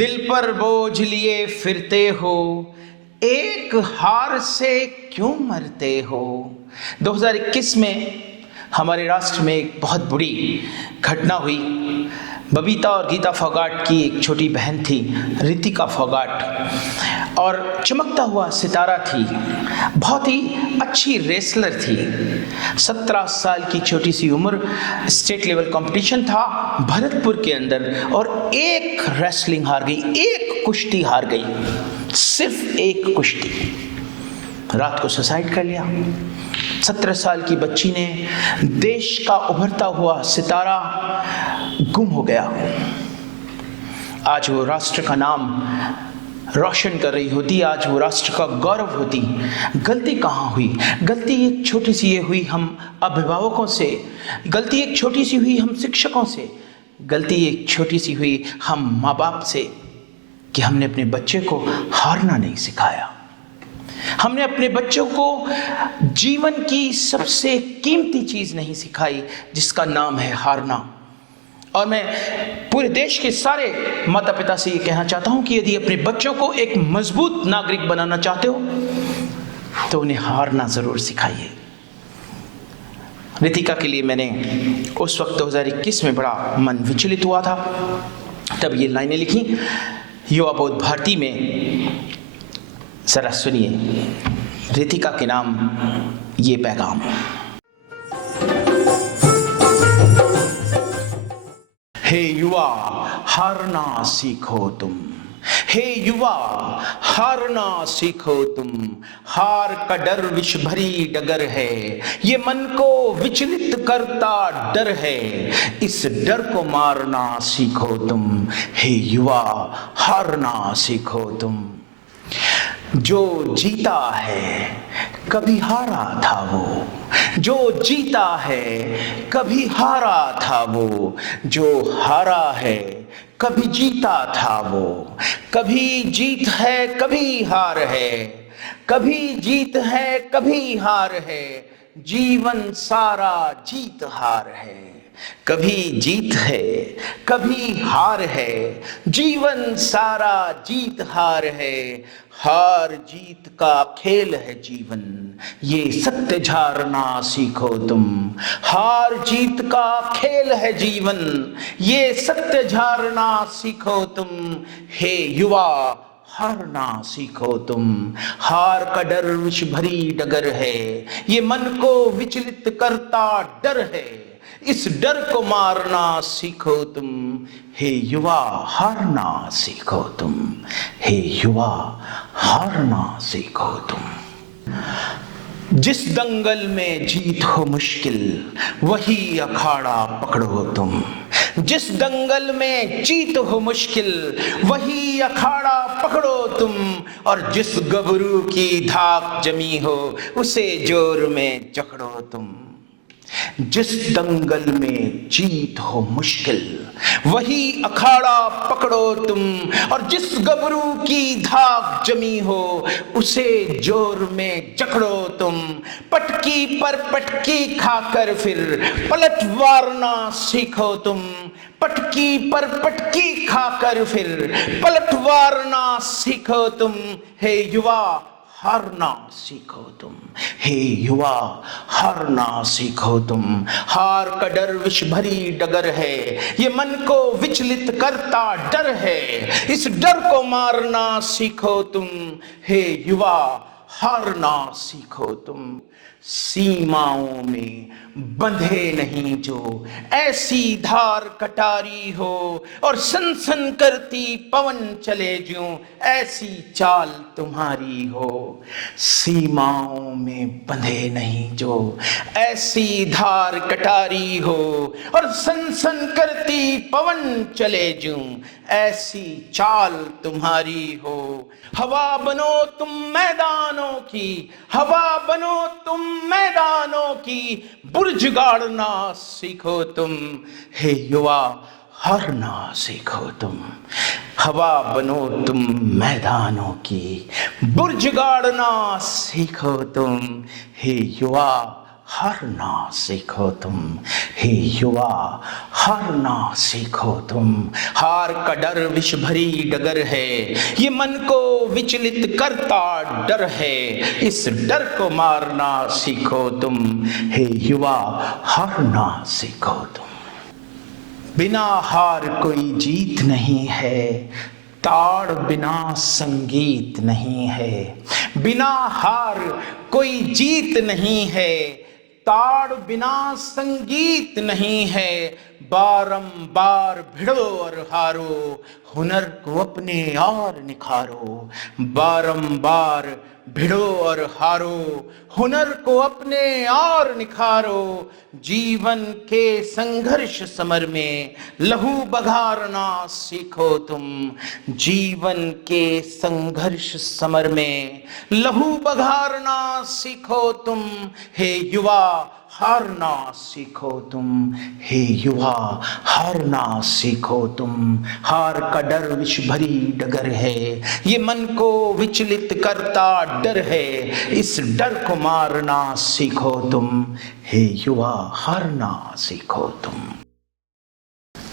दिल पर बोझ लिए फिरते हो, एक हार से क्यों मरते हो। 2021 में हमारे राष्ट्र में एक बहुत बुरी घटना हुई। बबीता और गीता फोगाट की एक छोटी बहन थी, रितिका फोगाट, और चमकता हुआ सितारा थी। बहुत ही अच्छी रेसलर थी। 17 साल की छोटी सी उम्र, स्टेट लेवल कंपटीशन था भरतपुर के अंदर, और एक रेसलिंग हार गई, एक कुश्ती हार गई, सिर्फ एक कुश्ती। रात को सुसाइड कर लिया। 17 साल की बच्ची ने, देश का उभरता हुआ सितारा गुम हो गया। आज वो राष्ट्र का नाम रोशन कर रही होती, आज वो राष्ट्र का गौरव होती। गलती कहाँ हुई? गलती एक छोटी सी ये हुई हम अभिभावकों से, गलती एक छोटी सी हुई हम शिक्षकों से, गलती एक छोटी सी हुई हम माँ बाप से, कि हमने अपने बच्चे को हारना नहीं सिखाया। हमने अपने बच्चों को जीवन की सबसे कीमती चीज नहीं सिखाई, जिसका नाम है हारना। और मैं पूरे देश के सारे माता पिता से ये कहना चाहता हूं कि यदि अपने बच्चों को एक मजबूत नागरिक बनाना चाहते हो तो उन्हें हारना जरूर सिखाइए। रितिका के लिए मैंने उस वक्त 2021 में बड़ा मन विचलित हुआ था, तब ये लाइनें लिखी युवा बोध भारती में। जरा सुनिए रितिका के नाम ये पैगाम। हे युवा, हारना सीखो तुम। हे युवा, हारना सीखो तुम। हार का डर विष भरी डगर है, ये मन को विचलित करता डर है, इस डर को मारना सीखो तुम। हे युवा, हारना सीखो तुम। जो जीता है कभी हारा था वो, जो जीता है कभी हारा था वो, जो हारा है कभी जीता था वो। कभी जीत है कभी हार है, कभी जीत है कभी हार है, जीवन सारा जीत हार है। कभी जीत है कभी हार है, जीवन सारा जीत हार है। हार जीत का खेल है जीवन, ये सत्य झारना सीखो तुम। हार जीत का खेल है जीवन, ये सत्य झारना सीखो तुम। हे युवा, हारना सीखो तुम। हार का डर विष भरी डगर है, ये मन को विचलित करता डर है, इस डर को मारना सीखो तुम। हे युवा, हारना सीखो तुम। हे युवा, हारना सीखो तुम। जिस दंगल में जीत हो मुश्किल, वही अखाड़ा पकड़ो तुम। जिस दंगल में जीत हो मुश्किल, वही अखाड़ा पकड़ो तुम। और जिस गबरू की धाक जमी हो, उसे जोर में जकड़ो तुम। जिस दंगल में जीत हो मुश्किल, वही अखाड़ा पकड़ो तुम। और जिस गबरू की धाक जमी हो, उसे जोर में जकड़ो तुम। पटकी पर पटकी खाकर फिर पलटवारना सीखो तुम। पटकी पर पटकी खाकर फिर पलटवारना सीखो तुम। हे युवा, हारना सीखो तुम। हे युवा, हारना सीखो तुम। हार का डर विष भरी डगर है, ये मन को विचलित करता डर है, इस डर को मारना सीखो तुम। हे युवा, हारना सीखो तुम। सीमाओं में बंधे नहीं जो, ऐसी धार कटारी हो, और सनसन करती पवन चले ज्यों, ऐसी चाल तुम्हारी हो। सीमाओं में बंधे नहीं जो, ऐसी धार कटारी हो, और सनसन करती पवन चले ज्यों, ऐसी चाल तुम्हारी हो। हवा बनो तुम मैदानों की, हवा बनो तुम मैदानों की, बुर्ज गाड़ना सीखो तुम। हे युवा, हारना सीखो तुम। हवा बनो तुम मैदानों की, बुर्ज गाड़ना सीखो तुम। हे युवा, हारना सीखो तुम, हे युवा हारना सीखो तुम। हार का डर विष भरी डगर है, ये मन को विचलित करता डर है, इस डर को मारना सीखो तुम, हे युवा हारना सीखो तुम। बिना हार कोई जीत नहीं है, ताड़ बिना संगीत नहीं है। बिना हार कोई जीत नहीं है, ताड़ बिना संगीत नहीं है। बारंबार भिड़ो और हारो, हुनर को अपने और निखारो। बारंबार भिड़ो और हारो, हुनर को अपने और निखारो। जीवन के संघर्ष समर में लहू बघारना सीखो तुम। जीवन के संघर्ष समर में लहू बघारना सीखो तुम, हे युवा हारना सीखो तुम, हे युवा हारना सीखो तुम। हार का डर विष भरी डगर है, ये मन को विचलित करता डर है, इस डर को मारना सीखो तुम, हे युवा हारना सीखो तुम।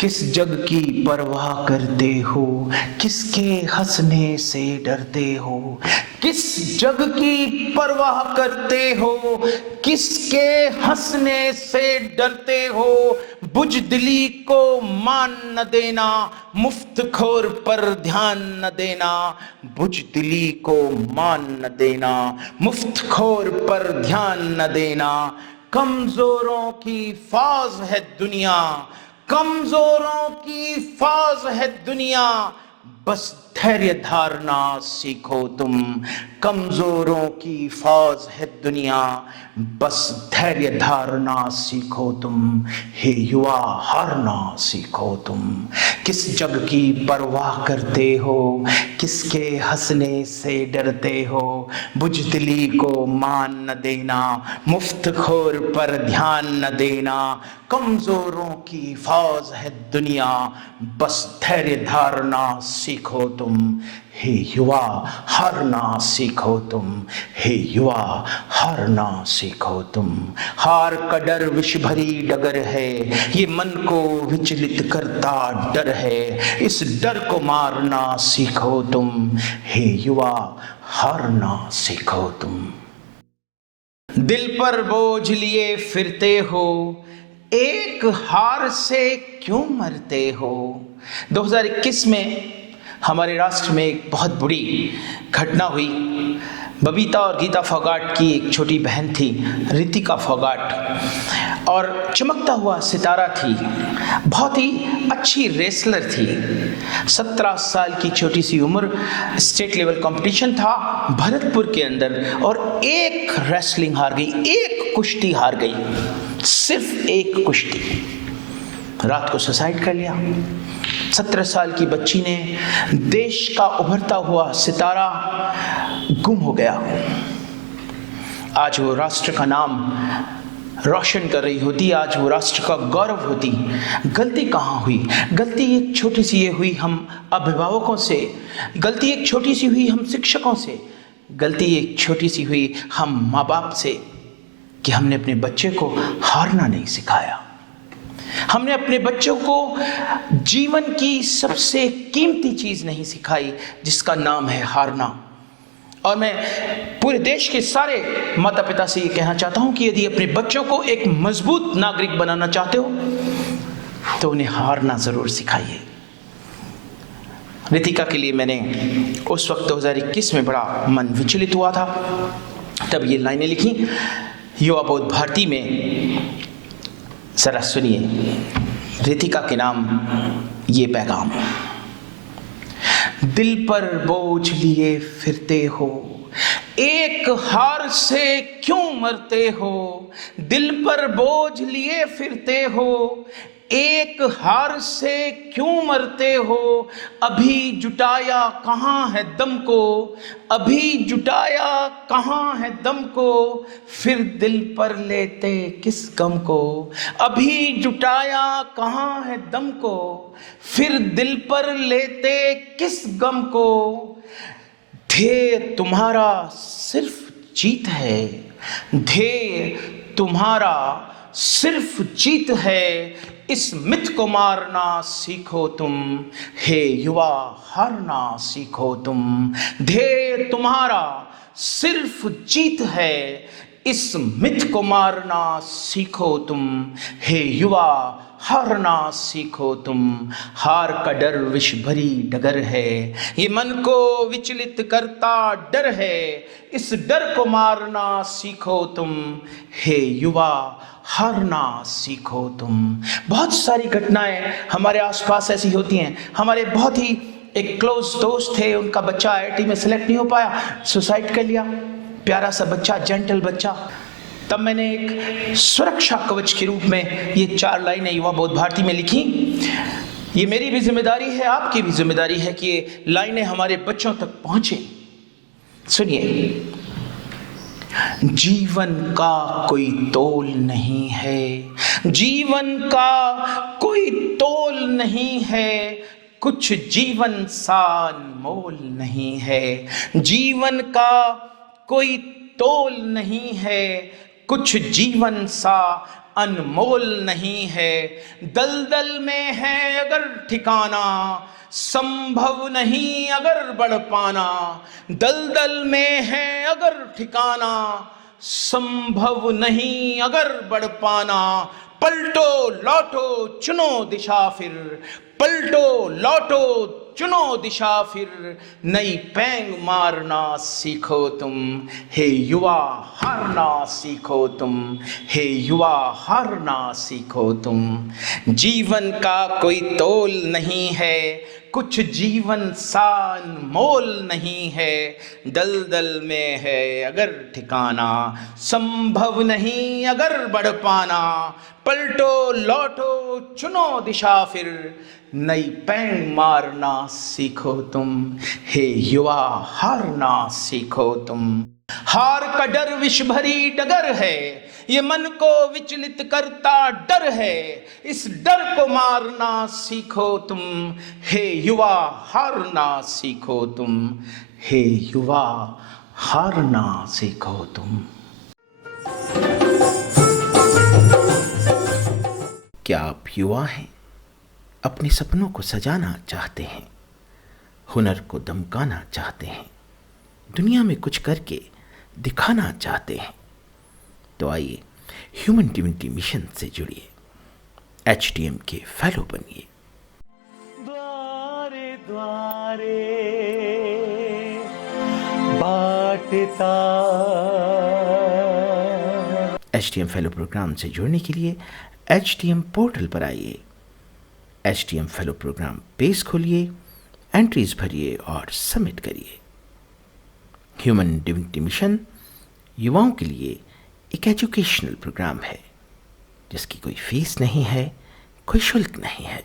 किस जग की परवाह करते हो, किसके हंसने से डरते हो। किस जग की परवाह करते हो, किसके हंसने से डरते हो। बुजदिली को मान न देना, मुफ्तखोर पर ध्यान न देना। बुजदिली को मान न देना, मुफ्तखोर पर ध्यान न देना। कमजोरों की फौज है दुनिया, कमजोरों की फौज है दुनिया, बस धैर्य धारना सीखो तुम। कमजोरों की फौज है दुनिया, बस धैर्य धारना सीखो तुम, हे युवा हारना सीखो तुम। किस जग की परवाह करते हो, किसके हंसने से डरते हो। बुजदिली को मान न देना, मुफ्तखोर पर ध्यान न देना। कमजोरों की फौज है दुनिया, बस धैर्य धारना सीखो तुम, हे युवा हारना सीखो तुम, हे युवा हारना सीखो तुम। हार का डर विष भरी डगर है, ये मन को विचलित करता डर है, इस डर को मारना सीखो तुम, हे युवा हारना सीखो तुम। दिल पर बोझ लिए फिरते हो, एक हार से क्यों मरते हो। 2021 में हमारे राष्ट्र में एक बहुत बुरी घटना हुई। बबीता और गीता फोगाट की एक छोटी बहन थी, रितिका फोगाट, और चमकता हुआ सितारा थी, बहुत ही अच्छी रेसलर थी। 17 साल की छोटी सी उम्र, स्टेट लेवल कंपटीशन था भरतपुर के अंदर, और एक रेसलिंग हार गई, एक कुश्ती हार गई, सिर्फ एक कुश्ती। रात को सुसाइड कर लिया। 17 साल की बच्ची ने, देश का उभरता हुआ सितारा गुम हो गया। आज वो राष्ट्र का नाम रोशन कर रही होती, आज वो राष्ट्र का गौरव होती। गलती कहाँ हुई? गलती एक छोटी सी ये हुई हम अभिभावकों से, गलती एक छोटी सी हुई हम शिक्षकों से, गलती एक छोटी सी हुई हम माँ बाप से, कि हमने अपने बच्चे को हारना नहीं सिखाया। हमने अपने बच्चों को जीवन की सबसे कीमती चीज नहीं सिखाई, जिसका नाम है हारना। और मैं पूरे देश के सारे माता पिता से ये कहना चाहता हूं कि यदि अपने बच्चों को एक मजबूत नागरिक बनाना चाहते हो तो उन्हें हारना जरूर सिखाइए। रितिका के लिए मैंने उस वक्त 2021 में बड़ा मन विचलित हुआ था, तब ये लाइनें लिखी युवा बोध भारती में। जरा सुनिए रितिका के नाम ये पैगाम। दिल पर बोझ लिए फिरते हो, एक हार से क्यों मरते हो। दिल पर बोझ लिए फिरते हो, एक हार से क्यों मरते हो। अभी जुटाया कहाँ है दम को, अभी जुटाया कहाँ है दम को, फिर दिल पर लेते किस गम को। अभी जुटाया कहाँ है दम को, फिर दिल पर लेते किस गम को। ध्येय तुम्हारा सिर्फ जीत है, ध्येय तुम्हारा सिर्फ जीत है, इस मिथ को मारना सीखो तुम। हे युवा हारना सीखो तुम। ध्येय तुम्हारा सिर्फ जीत है, इस मिथ को मारना सीखो तुम। हे युवा हारना सीखो तुम। हार का डर विष भरी डगर है, ये मन को विचलित करता डर है, इस डर को मारना सीखो तुम। हे युवा हारना सीखो तुम। बहुत सारी घटनाएं हमारे आसपास ऐसी होती हैं। हमारे बहुत ही एक क्लोज दोस्त थे, उनका बच्चा आईआईटी में सिलेक्ट नहीं हो पाया, सुसाइड कर लिया। प्यारा सा बच्चा, जेंटल बच्चा। तब मैंने एक सुरक्षा कवच के रूप में ये 4 लाइनें युवा बोध भारती में लिखी। ये मेरी भी जिम्मेदारी है, आपकी भी जिम्मेदारी है कि ये लाइनें हमारे बच्चों तक पहुंचे। सुनिए। जीवन का कोई तोल नहीं है, जीवन का कोई तोल नहीं है, कुछ जीवन सा अनमोल नहीं है। जीवन का कोई तोल नहीं है, कुछ जीवन सा अनमोल नहीं है। दलदल में है अगर ठिकाना, संभव नहीं अगर बढ़ पाना। दलदल में है अगर ठिकाना, संभव नहीं अगर बढ़ पाना। पलटो लौटो चुनो दिशा फिर, पलटो लौटो चुनो दिशा फिर, नई पैंग मारना सीखो तुम। हे युवा हारना सीखो तुम। हे युवा हारना सीखो तुम। जीवन का कोई तोल नहीं है, कुछ जीवन सा अनमोल नहीं है। दलदल में है अगर ठिकाना, संभव नहीं अगर बढ़ पाना। पलटो लौटो चुनो दिशा फिर, नई पैंग मारना सीखो तुम। हे युवा हारना सीखो तुम। हार का डर विष भरी डगर है, ये मन को विचलित करता डर है, इस डर को मारना सीखो तुम। हे युवा हारना सीखो तुम। हे युवा हारना सीखो तुम। क्या आप युवा हैं? अपने सपनों को सजाना चाहते हैं, हुनर को दमकाना चाहते हैं, दुनिया में कुछ करके दिखाना चाहते हैं? तो आइए ह्यूमन डिविनिटी मिशन से जुड़िए, HDM के फेलो बनिए। द्वारे द्वारे बाटता। HDM फेलो प्रोग्राम से जुड़ने के लिए HDM पोर्टल पर आइए, HDM फेलो प्रोग्राम पेज खोलिए, एंट्रीज भरिए और सबमिट करिए। ह्यूमन डिविनिटी मिशन युवाओं के लिए एक एजुकेशनल प्रोग्राम है जिसकी कोई फीस नहीं है, कोई शुल्क नहीं है।